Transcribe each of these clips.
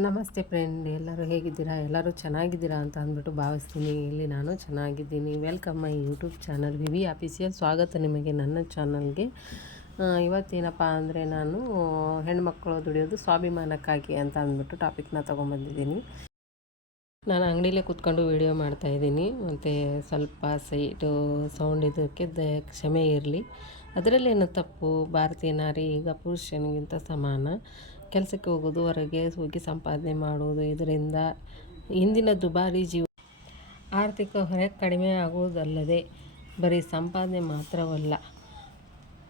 ನಮಸ್ತೆ ಫ್ರೆಂಡ್, ಎಲ್ಲರೂ ಹೇಗಿದ್ದೀರಾ? ಎಲ್ಲರೂ ಚೆನ್ನಾಗಿದ್ದೀರಾ ಅಂತ ಅಂದ್ಬಿಟ್ಟು ಭಾವಿಸ್ತೀನಿ. ಇಲ್ಲಿ ನಾನು ಚೆನ್ನಾಗಿದ್ದೀನಿ. Welcome my YouTube channel. V V official. ಸ್ವಾಗತ ನಿಮಗೆ ನನ್ನ ಚಾನಲ್ಗೆ. ಇವತ್ತೇನಪ್ಪ ಅಂದರೆ ನಾನು ಹೆಣ್ಮಕ್ಳು ದುಡಿಯೋದು ಸ್ವಾಭಿಮಾನಕ್ಕಾಗಿ ಅಂತ ಅಂದ್ಬಿಟ್ಟು ಟಾಪಿಕ್ನ ತೊಗೊಂಬಂದಿದ್ದೀನಿ. ನಾನು ಅಂಗಡಿಲೇ ಕೂತ್ಕೊಂಡು ವೀಡಿಯೋ ಮಾಡ್ತಾಯಿದ್ದೀನಿ ಮತ್ತು ಸ್ವಲ್ಪ ಸೈಟು, ಸೌಂಡ್ ಇದಕ್ಕೆ ದ, ಕ್ಷಮೆ ಇರಲಿ. ಅದರಲ್ಲೇನು ತಪ್ಪು? ಭಾರತೀಯ ನಾರಿ ಈಗ ಪುರುಷನಿಗಿಂತ ಸಮಾನ. ಕೆಲಸಕ್ಕೆ ಹೋಗೋದು ಹೊರಗೆ ಹೋಗಿ ಸಂಪಾದನೆ ಮಾಡುವುದು ಇದರಿಂದ ಇಂದಿನ ದುಬಾರಿ ಜೀವ ಆರ್ಥಿಕ ಹೊರೆ ಕಡಿಮೆ ಆಗುವುದಲ್ಲದೆ ಬರೀ ಸಂಪಾದನೆ ಮಾತ್ರವಲ್ಲ,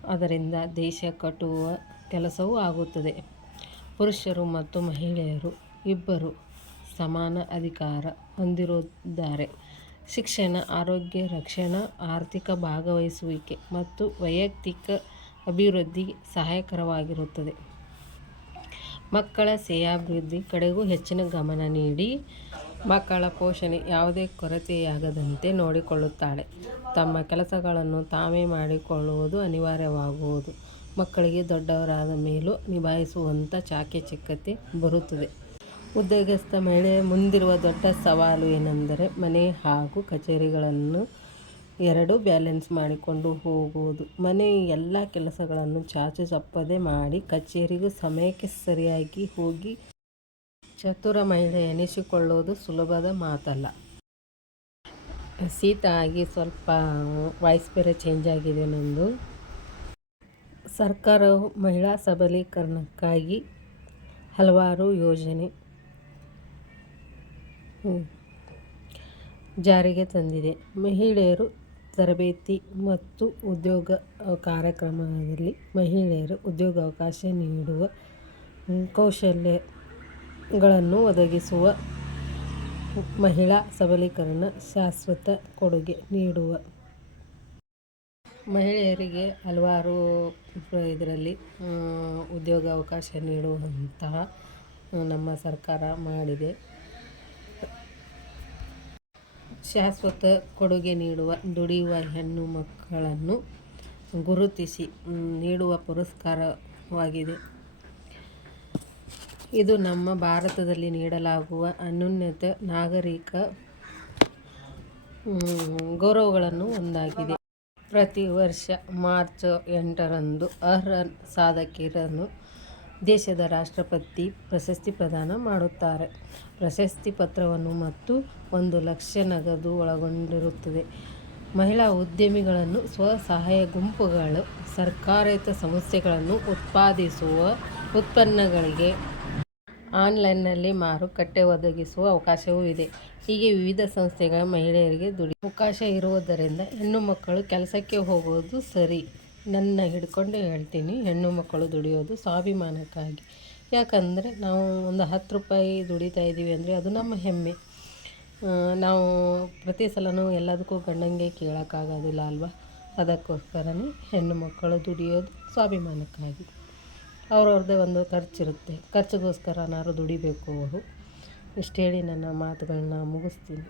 ಅದರಿಂದ ದೇಶ ಕಟ್ಟುವ ಕೆಲಸವೂ ಆಗುತ್ತದೆ. ಪುರುಷರು ಮತ್ತು ಮಹಿಳೆಯರು ಇಬ್ಬರು ಸಮಾನ ಅಧಿಕಾರ ಹೊಂದಿರುತ್ತಾರೆ. ಶಿಕ್ಷಣ, ಆರೋಗ್ಯ, ರಕ್ಷಣಾ, ಆರ್ಥಿಕ ಭಾಗವಹಿಸುವಿಕೆ ಮತ್ತು ವೈಯಕ್ತಿಕ ಅಭಿವೃದ್ಧಿಗೆ ಸಹಾಯಕರವಾಗಿರುತ್ತದೆ. ಮಕ್ಕಳ ಶ್ರೇಯಾಭಿವೃದ್ಧಿ ಕಡೆಗೂ ಹೆಚ್ಚಿನ ಗಮನ ನೀಡಿ ಮಕ್ಕಳ ಪೋಷಣೆ ಯಾವುದೇ ಕೊರತೆಯಾಗದಂತೆ ನೋಡಿಕೊಳ್ಳುತ್ತಾಳೆ. ತಮ್ಮ ಕೆಲಸಗಳನ್ನು ತಾವೇ ಮಾಡಿಕೊಳ್ಳುವುದು ಅನಿವಾರ್ಯವಾಗುವುದು. ಮಕ್ಕಳಿಗೆ ದೊಡ್ಡವರಾದ ಮೇಲೂ ನಿಭಾಯಿಸುವಂಥ ಚಾಕಚಕ್ಯತೆ ಬರುತ್ತದೆ. ಉದ್ಯೋಗಸ್ಥ ಮಹಿಳೆ ಮುಂದಿರುವ ದೊಡ್ಡ ಸವಾಲು ಏನೆಂದರೆ ಮನೆ ಹಾಗೂ ಕಚೇರಿಗಳನ್ನು ಎರಡು ಬ್ಯಾಲೆನ್ಸ್ ಮಾಡಿಕೊಂಡು ಹೋಗುವುದು. ಮನೆ ಎಲ್ಲ ಕೆಲಸಗಳನ್ನು ಚಾಚು ತಪ್ಪದೆ ಮಾಡಿ ಕಚೇರಿಗೂ ಸಮಯಕ್ಕೆ ಸರಿಯಾಗಿ ಹೋಗಿ ಚತುರ ಮಹಿಳೆ ಎನಿಸಿಕೊಳ್ಳುವುದು ಸುಲಭದ ಮಾತಲ್ಲ. ಶೀತ ಆಗಿ ಸ್ವಲ್ಪ ವಾಯ್ಸ್ ಬೇರೆ ಚೇಂಜ್ ಆಗಿದೆ ನಂದು. ಸರ್ಕಾರವು ಮಹಿಳಾ ಸಬಲೀಕರಣಕ್ಕಾಗಿ ಹಲವಾರು ಯೋಜನೆ ಜಾರಿಗೆ ತಂದಿದೆ. ಮಹಿಳೆಯರು ತರಬೇತಿ ಮತ್ತು ಉದ್ಯೋಗ ಕಾರ್ಯಕ್ರಮದಲ್ಲಿ ಮಹಿಳೆಯರು ಉದ್ಯೋಗಾವಕಾಶ ನೀಡುವ ಕೌಶಲ್ಯಗಳನ್ನು ಒದಗಿಸುವ ಮಹಿಳಾ ಸಬಲೀಕರಣ ಶಾಶ್ವತ ಕೊಡುಗೆ ನೀಡುವ ಮಹಿಳೆಯರಿಗೆ ಹಲವಾರು ಇದರಲ್ಲಿ ಉದ್ಯೋಗಾವಕಾಶ ನೀಡುವಂತಹ ನಮ್ಮ ಸರ್ಕಾರ ಮಾಡಿದೆ. ಶಾಶ್ವತ ಕೊಡುಗೆ ನೀಡುವ, ದುಡಿಯುವ ಹೆಣ್ಣು ಮಕ್ಕಳನ್ನು ಗುರುತಿಸಿ ನೀಡುವ ಪುರಸ್ಕಾರವಾಗಿದೆ. ಇದು ನಮ್ಮ ಭಾರತದಲ್ಲಿ ನೀಡಲಾಗುವ ಅನುನ್ನತ ನಾಗರಿಕ ಗೌರವಗಳನ್ನು ಒಂದಾಗಿದೆ. ಪ್ರತಿ ವರ್ಷ ಮಾರ್ಚ್ ಎಂಟರಂದು ಅರ್ಹ ಸಾಧಕಿಯರನ್ನು ದೇಶದ ರಾಷ್ಟ್ರಪತಿ ಪ್ರಶಸ್ತಿ ಪ್ರದಾನ ಮಾಡುತ್ತಾರೆ. ಪ್ರಶಸ್ತಿ ಪತ್ರವನ್ನು ಮತ್ತು ಒಂದು ಲಕ್ಷ ನಗದು ಒಳಗೊಂಡಿರುತ್ತದೆ. ಮಹಿಳಾ ಉದ್ಯಮಿಗಳನ್ನು ಸ್ವಸಹಾಯ ಗುಂಪುಗಳು, ಸರ್ಕಾರೇತರ ಸಂಸ್ಥೆಗಳನ್ನು ಉತ್ಪಾದಿಸುವ ಉತ್ಪನ್ನಗಳಿಗೆ ಆನ್ಲೈನ್ನಲ್ಲಿ ಮಾರುಕಟ್ಟೆ ಒದಗಿಸುವ ಅವಕಾಶವೂ ಇದೆ. ಹೀಗೆ ವಿವಿಧ ಸಂಸ್ಥೆಗಳ ಮಹಿಳೆಯರಿಗೆ ದುಡಿ ಅವಕಾಶ ಇರುವುದರಿಂದ ಹೆಣ್ಣು ಮಕ್ಕಳು ಕೆಲಸಕ್ಕೆ ಹೋಗುವುದು ಸರಿ. ನನ್ನ ಹಿಡ್ಕೊಂಡು ಹೇಳ್ತೀನಿ, ಹೆಣ್ಣು ಮಕ್ಕಳು ದುಡಿಯೋದು ಸ್ವಾಭಿಮಾನಕ್ಕಾಗಿ. ಯಾಕಂದರೆ ನಾವು ಒಂದು ಹತ್ತು ರೂಪಾಯಿ ದುಡಿತಾ ಇದ್ದೀವಿ ಅಂದರೆ ಅದು ನಮ್ಮ ಹೆಮ್ಮೆ. ನಾವು ಪ್ರತಿ ಸಲವೂ ಎಲ್ಲದಕ್ಕೂ ಗಂಡಂಗೆ ಕೇಳೋಕ್ಕಾಗೋದಿಲ್ಲ ಅಲ್ವಾ? ಅದಕ್ಕೋಸ್ಕರನೇ ಹೆಣ್ಣು ಮಕ್ಕಳು ದುಡಿಯೋದು ಸ್ವಾಭಿಮಾನಕ್ಕಾಗಿ. ಅವ್ರವ್ರದ್ದೇ ಒಂದು ಖರ್ಚಿರುತ್ತೆ. ಖರ್ಚಿಗೋಸ್ಕರನಾದ್ರು ದುಡಿಬೇಕು. ಅವರು ಇಷ್ಟು ಹೇಳಿ ನನ್ನ ಮಾತುಗಳನ್ನ ಮುಗಿಸ್ತೀನಿ.